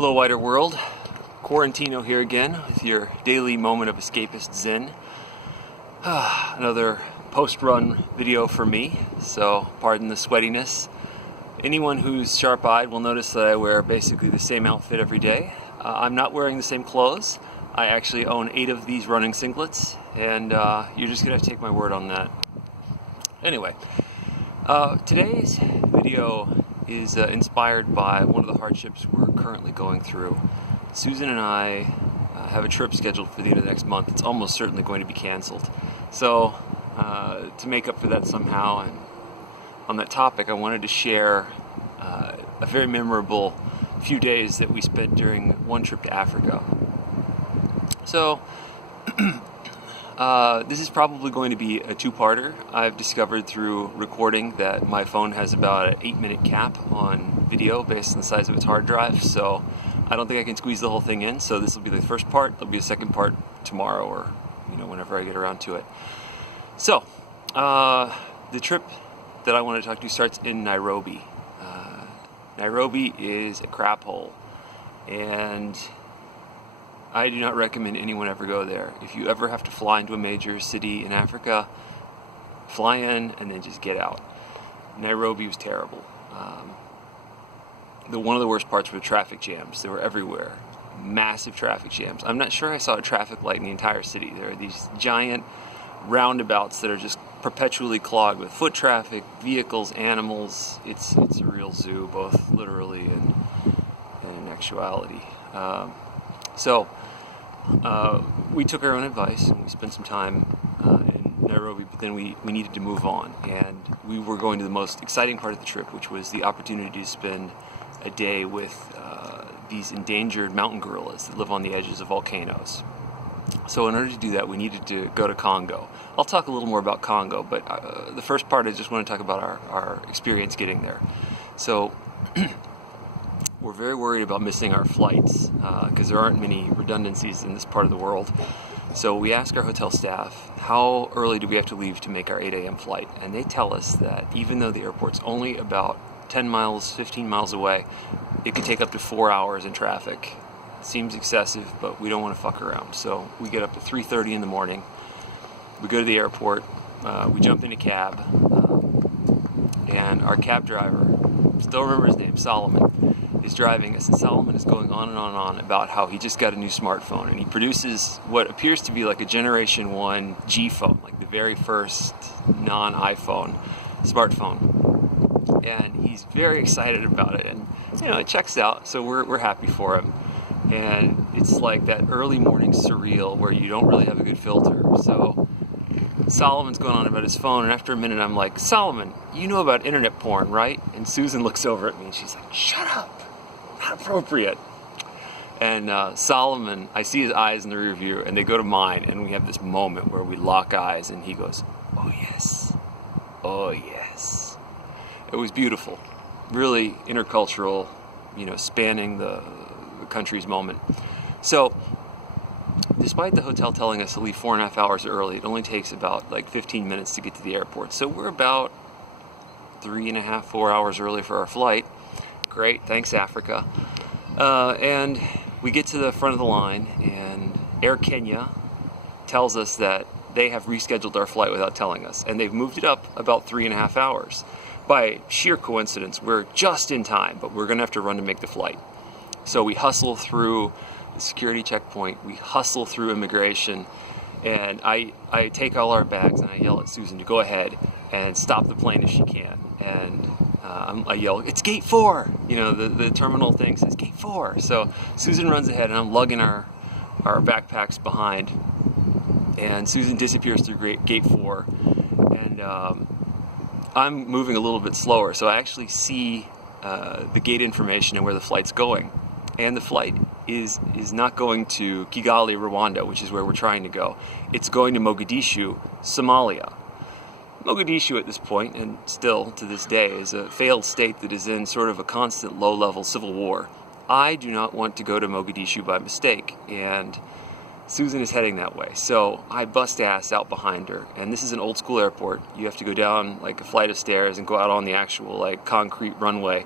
Hello, wider world. Quarantino here again with your daily moment of escapist zen. Another post-run video for me, so pardon the sweatiness. Anyone who's sharp-eyed will notice that I wear basically the same outfit every day. I'm not wearing the same clothes. I actually own 8 of these running singlets, and you're just gonna have to take my word on that. Anyway, today's video is inspired by one of the hardships we're currently going through. Susan and I have a trip scheduled for the end of the next month. It's almost certainly going to be canceled. So to make up for that somehow, and on that topic, I wanted to share a very memorable few days that we spent during one trip to Africa. So this is probably going to be a two-parter. I've discovered through recording that my phone has about an 8-minute cap on video based on the size of its hard drive, so I don't think I can squeeze the whole thing in. So this will be the first part. There'll be a second part tomorrow, or whenever I get around to it. So the trip that I want to talk to starts in Nairobi. Nairobi is a crap hole, and I do not recommend anyone ever go there. If you ever have to fly into a major city in Africa, fly in and then just get out. Nairobi was terrible. One of the worst parts were the traffic jams. They were everywhere. Massive traffic jams. I'm not sure I saw a traffic light in the entire city. There are these giant roundabouts that are just perpetually clogged with foot traffic, vehicles, animals. It's a real zoo, both literally and in actuality. So we took our own advice and we spent some time in Nairobi, but then we needed to move on, and we were going to the most exciting part of the trip, which was the opportunity to spend a day with these endangered mountain gorillas that live on the edges of volcanoes. So in order to do that, we needed to go to Congo. I'll talk a little more about Congo, but the first part I just want to talk about our experience getting there. So we're very worried about missing our flights because there aren't many redundancies in this part of the world. So we ask our hotel staff, how early do we have to leave to make our 8 a.m. flight? And they tell us that even though the airport's only about 10 miles, 15 miles away, it could take up to 4 hours in traffic. It seems excessive, but we don't want to fuck around. So we get up at 3:30 in the morning. We go to the airport. We jump in a cab. And our cab driver, still remember his name, Solomon, is driving us. And Solomon is going on and on and on about how he just got a new smartphone. And he produces what appears to be like a Generation 1 G phone, like the very first non-iPhone smartphone. And he's very excited about it. And, it checks out, so we're happy for him. And it's like that early morning surreal where you don't really have a good filter. So Solomon's going on about his phone, and after a minute I'm like, Solomon, you know about internet porn, right? And Susan looks over at me and she's like, shut up, not appropriate. And Solomon, I see his eyes in the rear view, and they go to mine, and we have this moment where we lock eyes, and he goes, oh yes, oh yes. It was beautiful, really intercultural, spanning the country's moment. So despite the hotel telling us to leave 4.5 hours early, it only takes about 15 minutes to get to the airport. So we're about 3.5, 4 hours early for our flight. Great, thanks Africa. And we get to the front of the line, and Air Kenya tells us that they have rescheduled our flight without telling us, and they've moved it up about 3.5 hours. By sheer coincidence, we're just in time, but we're gonna have to run to make the flight. So we hustle through the security checkpoint, we hustle through immigration, and I take all our bags and I yell at Susan to go ahead and stop the plane if she can. And I yell, it's gate 4! The terminal thing says gate 4. So Susan runs ahead, and I'm lugging our backpacks behind, and Susan disappears through gate 4, and I'm moving a little bit slower, so I actually see the gate information and where the flight's going. And the flight is not going to Kigali, Rwanda, which is where we're trying to go. It's going to Mogadishu, Somalia. Mogadishu at this point, and still to this day, is a failed state that is in sort of a constant low-level civil war. I do not want to go to Mogadishu by mistake, and Susan is heading that way. So I bust ass out behind her, and this is an old school airport. You have to go down like a flight of stairs and go out on the actual concrete runway.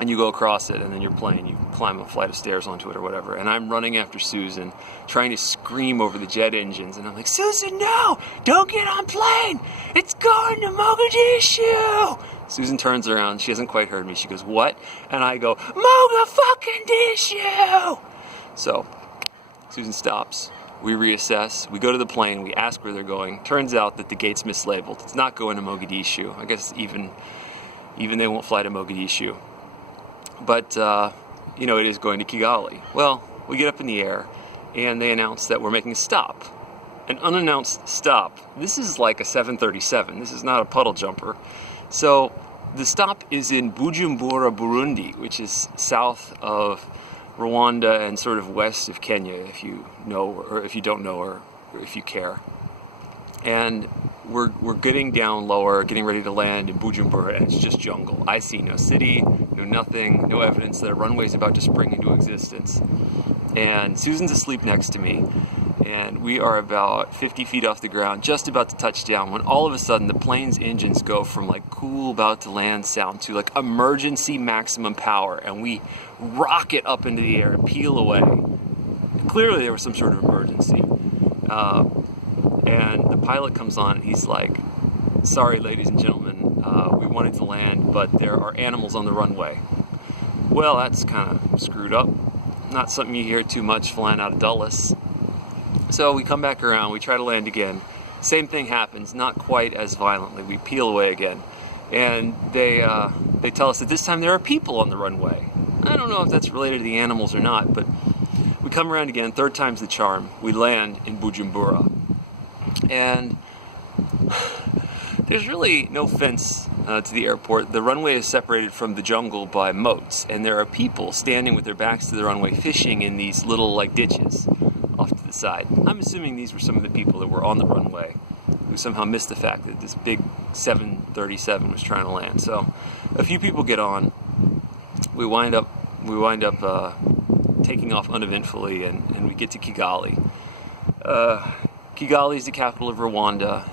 and you go across it, and then your plane, you climb a flight of stairs onto it or whatever. And I'm running after Susan, trying to scream over the jet engines, and I'm like, Susan, no! Don't get on plane! It's going to Mogadishu! Susan turns around, she hasn't quite heard me, she goes, what? And I go, Moga-fucking-dishu! So, Susan stops, we reassess, we go to the plane, we ask where they're going. Turns out that the gate's mislabeled. It's not going to Mogadishu. I guess even they won't fly to Mogadishu. But, it is going to Kigali. Well, we get up in the air, and they announce that we're making a stop. An unannounced stop. This is like a 737. This is not a puddle jumper. So, the stop is in Bujumbura, Burundi, which is south of Rwanda and sort of west of Kenya, if you know, or if you don't know, or if you care. And we're getting down lower, getting ready to land in Bujumbura, and it's just jungle. I see no city, no nothing, no evidence that a runway's about to spring into existence. And Susan's asleep next to me, and we are about 50 feet off the ground, just about to touch down, when all of a sudden the plane's engines go from like cool about to land sound to like emergency maximum power, and we rocket up into the air and peel away. Clearly there was some sort of emergency. And the pilot comes on and he's like, sorry ladies and gentlemen, we wanted to land, but there are animals on the runway. Well, that's kind of screwed up. Not something you hear too much flying out of Dulles. So we come back around, we try to land again. Same thing happens, not quite as violently. We peel away again. And they tell us that this time there are people on the runway. I don't know if that's related to the animals or not, but we come around again, third time's the charm. We land in Bujumbura. And there's really no fence to the airport. The runway is separated from the jungle by moats, and there are people standing with their backs to the runway fishing in these little like ditches off to the side. I'm assuming these were some of the people that were on the runway who somehow missed the fact that this big 737 was trying to land. So a few people get on. We wind up taking off uneventfully, and we get to Kigali. Kigali is the capital of Rwanda,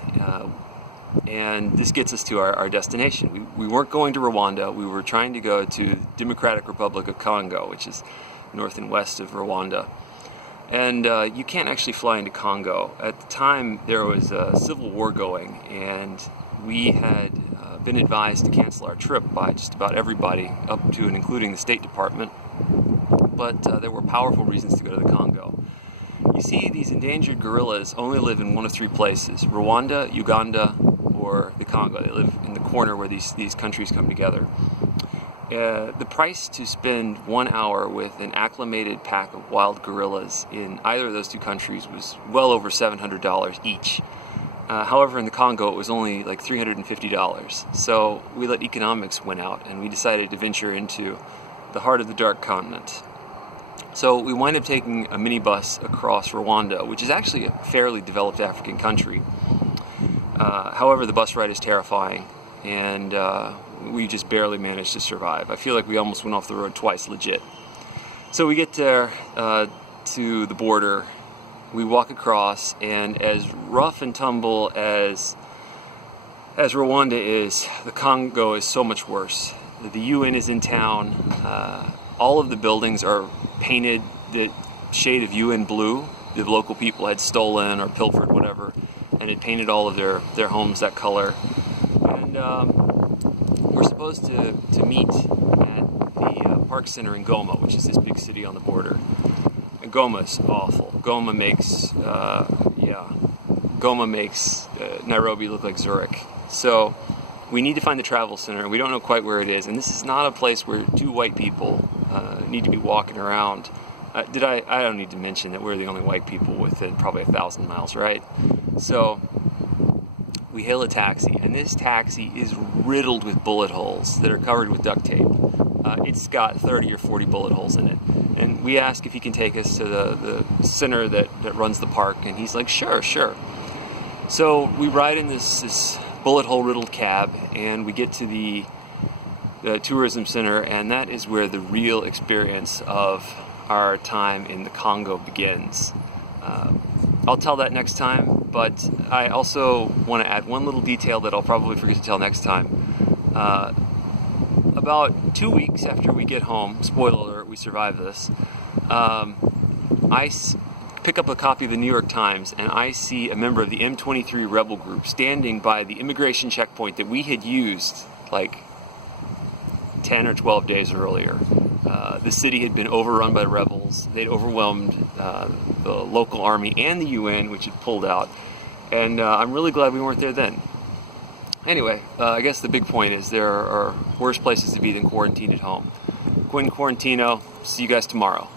and this gets us to our destination. We weren't going to Rwanda. We were trying to go to the Democratic Republic of Congo, which is north and west of Rwanda. And you can't actually fly into Congo. At the time, there was a civil war going, and we had been advised to cancel our trip by just about everybody, up to and including the State Department. But there were powerful reasons to go to the Congo. You see, these endangered gorillas only live in one of three places: Rwanda, Uganda, or the Congo. They live in the corner where these countries come together. The price to spend 1 hour with an acclimated pack of wild gorillas in either of those two countries was well over $700 each. However, in the Congo, it was only like $350. So we let economics win out, and we decided to venture into the heart of the dark continent. So we wind up taking a minibus across Rwanda, which is actually a fairly developed African country. However, the bus ride is terrifying, and we just barely managed to survive. I feel like we almost went off the road twice, legit. So we get there to the border. We walk across, and as rough and tumble as Rwanda is, the Congo is so much worse. The UN is in town. All of the buildings are painted the shade of UN blue. The local people had stolen or pilfered, whatever, and had painted all of their homes that color. And we're supposed to meet at the Park Center in Goma, which is this big city on the border. And Goma is awful. Goma makes Nairobi look like Zurich. So we need to find the travel center, and we don't know quite where it is. And this is not a place where two white people need to be walking around. I don't need to mention that we're the only white people within probably 1,000 miles, right? So we hail a taxi, and this taxi is riddled with bullet holes that are covered with duct tape. It's got 30 or 40 bullet holes in it. And we ask if he can take us to the center that runs the park, and he's like, sure. So we ride in this bullet hole riddled cab, and we get to the tourism center, and that is where the real experience of our time in the Congo begins. I'll tell that next time, but I also want to add one little detail that I'll probably forget to tell next time. about 2 weeks after we get home, spoiler alert, we survive this, pick up a copy of the New York Times, and I see a member of the M23 rebel group standing by the immigration checkpoint that we had used like 10 or 12 days earlier. The city had been overrun by rebels. They'd overwhelmed the local army and the UN, which had pulled out. And I'm really glad we weren't there then. Anyway, I guess the big point is there are worse places to be than quarantined at home. Quentin Quarantino, see you guys tomorrow.